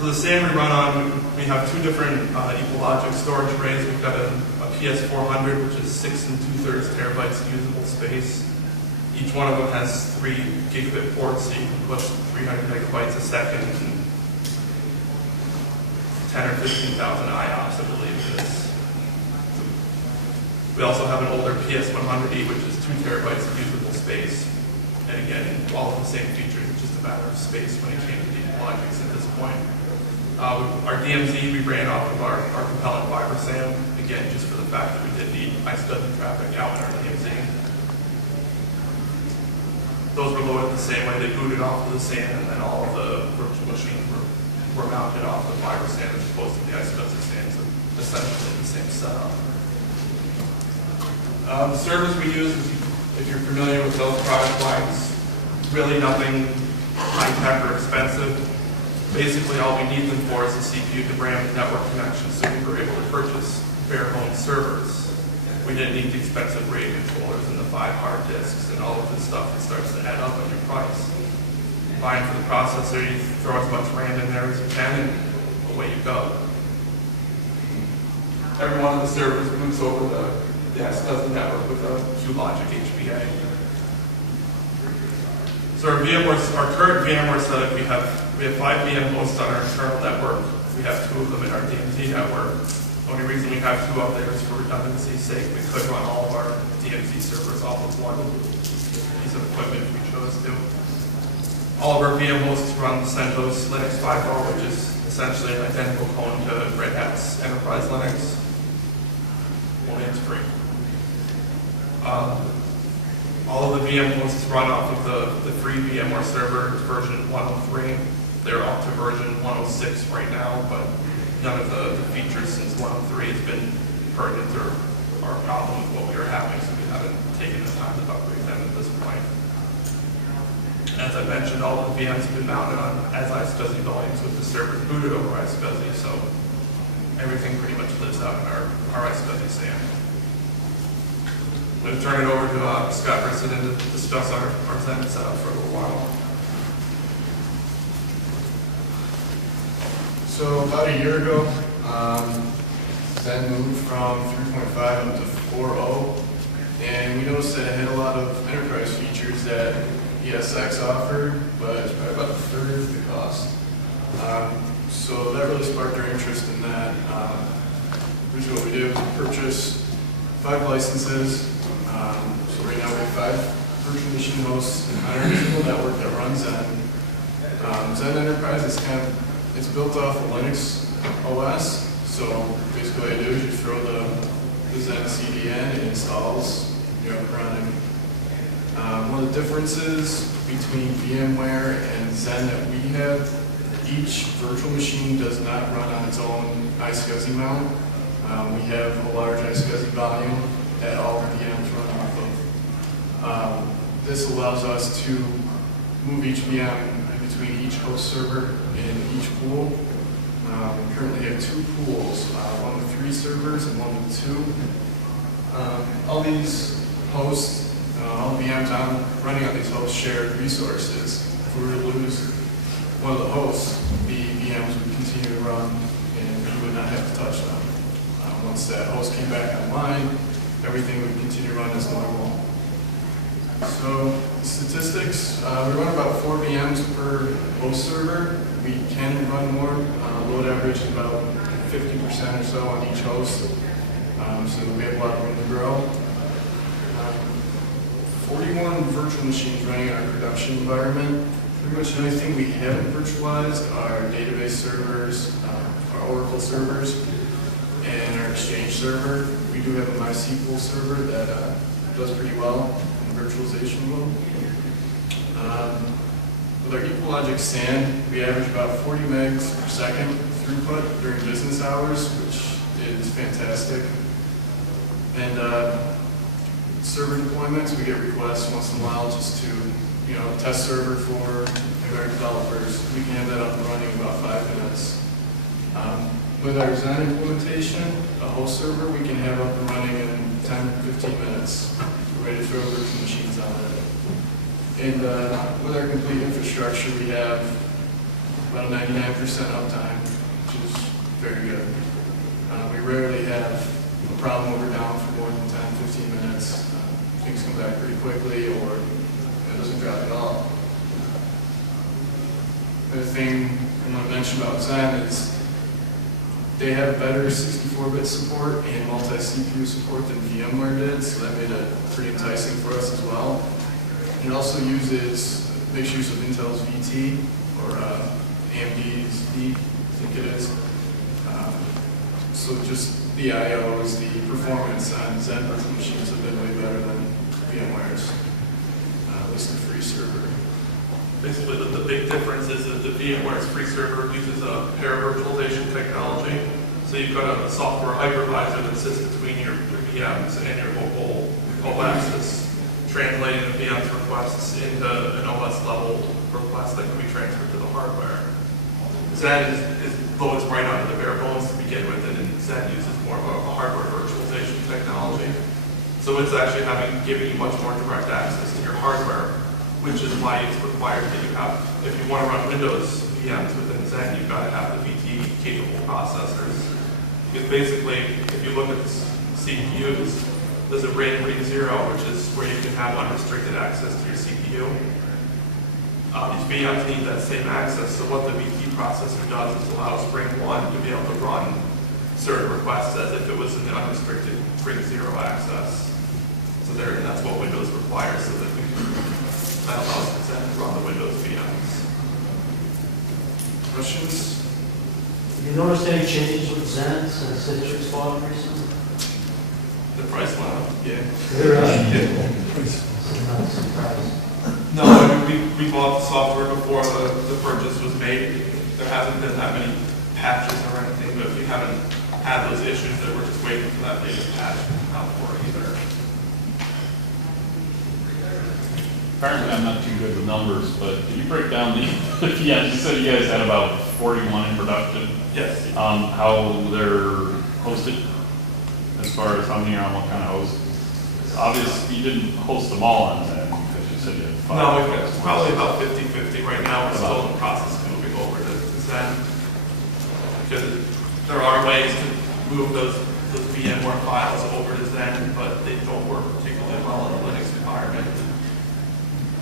So the SAN we run on, we have two different equal logic storage arrays. We've got a PS400, which is 6 2/3 terabytes of usable space. Each one of them has 3 gigabit ports, so you can push 300 megabytes a second and 10 or 15,000 IOPS, I believe it is. We also have an older PS100E, which is 2 terabytes of usable space. And again, all of the same features, it's just a matter of space when you change the logics at this point. Our DMZ, we ran off of our compelling fiber SAN, again, just for the fact that we did need ISW traffic out in our DMZ. Those were loaded the same way, they booted off of the SAN, and then all of the virtual machines were mounted off the fiber SAN as opposed to the ISW SAN, so essentially the same setup. The servers we use, if you're familiar with those product lines, really nothing high-tech or expensive. Basically, all we need them for is a CPU to RAM and network connection, so we were able to purchase bare-bones servers. We didn't need the expensive RAID controllers and the 5 hard disks and all of this stuff that starts to add up on your price. Buying for the processor, you throw as much RAM in there as you can, and away you go. Every one of the servers moves over the SCSI network with a QLogic HBA. So our current VMware setup, we have 5 VM hosts on our internal network. We have 2 of them in our DMZ network. The only reason we have 2 up there is for redundancy's sake. We could run all of our DMZ servers off of one piece of equipment if we chose to. All of our VM hosts run CentOS Linux 5.0, which is essentially an identical clone to Red Hat's Enterprise Linux. Only it's free. All of the VM hosts run off of the free VMware server version 103. They're up to version 106 right now, but none of the features since 103 has been pertinent or a problem with what we were having, so we haven't taken the time to upgrade them at this point. As I mentioned, all of the VMs have been mounted on as ISCSI volumes with the servers booted over ISCSI, so everything pretty much lives out in our ISCSI SAN. I'm going to turn it over to Scott Brissenden to discuss our Zen setup for a little while. So about a year ago, Zen moved from 3.5 up to 4.0, and we noticed that it had a lot of enterprise features that ESX offered, but it's probably about a third of the cost. So that really sparked our interest in that. Usually what we did was purchase 5 licenses. So right now we have 5 virtual machine hosts on our single network that runs Zen. Zen Enterprise is it's built off of Linux OS. So basically what I do is you throw the Zen CD in, it installs, you're up and running. One of the differences between VMware and Zen that we have, each virtual machine does not run on its own ISCSI mount. We have a large ISCSI volume that all VMs run off of. This allows us to move each VM in between each host server in each pool. We currently have 2 pools, one with 3 servers and one with 2. All these hosts, all the VMs running on these hosts share resources. If we were to lose one of the hosts, the VMs would continue to run and we would not have to touch them. Once that host came back online, everything would continue to run as normal. So statistics, we run about 4 VMs per host server. We can run more. Load average is about 50% or so on each host. So we have a lot of room to grow. 41 virtual machines running in our production environment. Pretty much the only thing we haven't virtualized are database servers, our Oracle servers, and our Exchange server. We do have a MySQL server that does pretty well in virtualization mode. With our EqualLogic SAN, we average about 40 megs per second throughput during business hours, which is fantastic. And server deployments, we get requests once in a while just to, test server for our developers. We can have that up and running in about 5 minutes. With our Zen implementation, a host server we can have up and running in 10-15 minutes. We're ready to throw virtual machines on it. And with our complete infrastructure, we have about a 99% uptime, which is very good. We rarely have a problem where we're down for more than 10, 15 minutes. Things come back pretty quickly, or it doesn't drop at all. The thing I want to mention about Zen is they have better 64-bit support and multi-CPU support than VMware did, so that made it pretty enticing for us as well. It also makes use of Intel's VT, or AMD's V, I think it is. So just the IOs, the performance on Zen virtual machines have been way better than VMware's, at least the free server. Basically, the big difference is that the VMware's free server uses a pair virtualization technology. So you've got a software hypervisor that sits between your VMs and your local OS that's translating the VM's requests into an OS level request that can be transferred to the hardware. Zen loads right onto the bare bones to begin with, and Zen uses more of a hardware virtualization technology. So it's actually giving you much more direct access to your hardware, which is why it's required that you have, if you want to run Windows VMs within Zen, you've got to have the VT capable processors. Because basically, if you look at the CPUs, there's a ring 0, which is where you can have unrestricted access to your CPU. These VMs need that same access, so what the VT processor does is allows ring 1 to be able to run certain requests as if it was an unrestricted ring 0 access. So that's what Windows requires, so that that allows Zen to run the Windows VMs. Questions? Have you noticed any changes with Zen since Citrix bought it recently? The price went up. Yeah. I'm not surprised. No, I mean, we bought the software before the purchase was made. There hasn't been that many patches or anything, but we haven't had those issues that we're just waiting for that latest patch to come out for either. Apparently I'm not too good with numbers, but can you break down the, yeah, you said you guys had about 41 in production. Yes. How they're hosted, as far as how many are on what kind of host? It's obvious you didn't host them all on Zen, because you said you had 5. No, we've got probably about 50-50 right now. We're still in the process of moving over to Zen. Because there are ways to move those VMware files over to Zen, but they don't work particularly well in a Linux environment.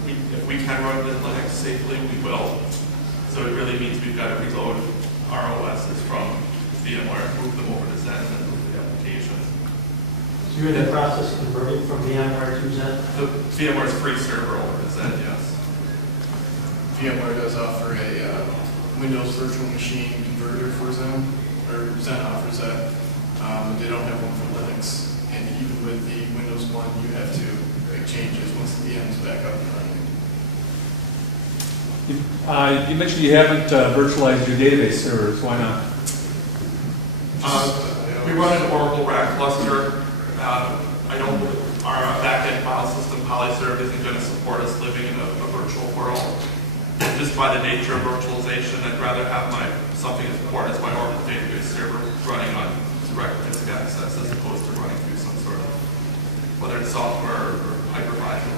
If we can run it in Linux safely, we will. So it really means we've got to reload our OSs from VMware, move them over to Zen, and move the application. So you're in the process of converting from VMware to Zen? The VMware's free server over to Zen, yes. VMware does offer a Windows virtual machine converter for Zen, or Zen offers that. But they don't have one for Linux. And even with the Windows 1, you have to make changes once the VM's back up and running. You mentioned you haven't virtualized your database servers. Why not? We run an Oracle RAC cluster. Our backend file system, PolyServe, isn't going to support us living in a virtual world. And just by the nature of virtualization, I'd rather have something as important as my Oracle database server running on direct disk access as opposed to running through some sort of, whether it's software or hypervisor.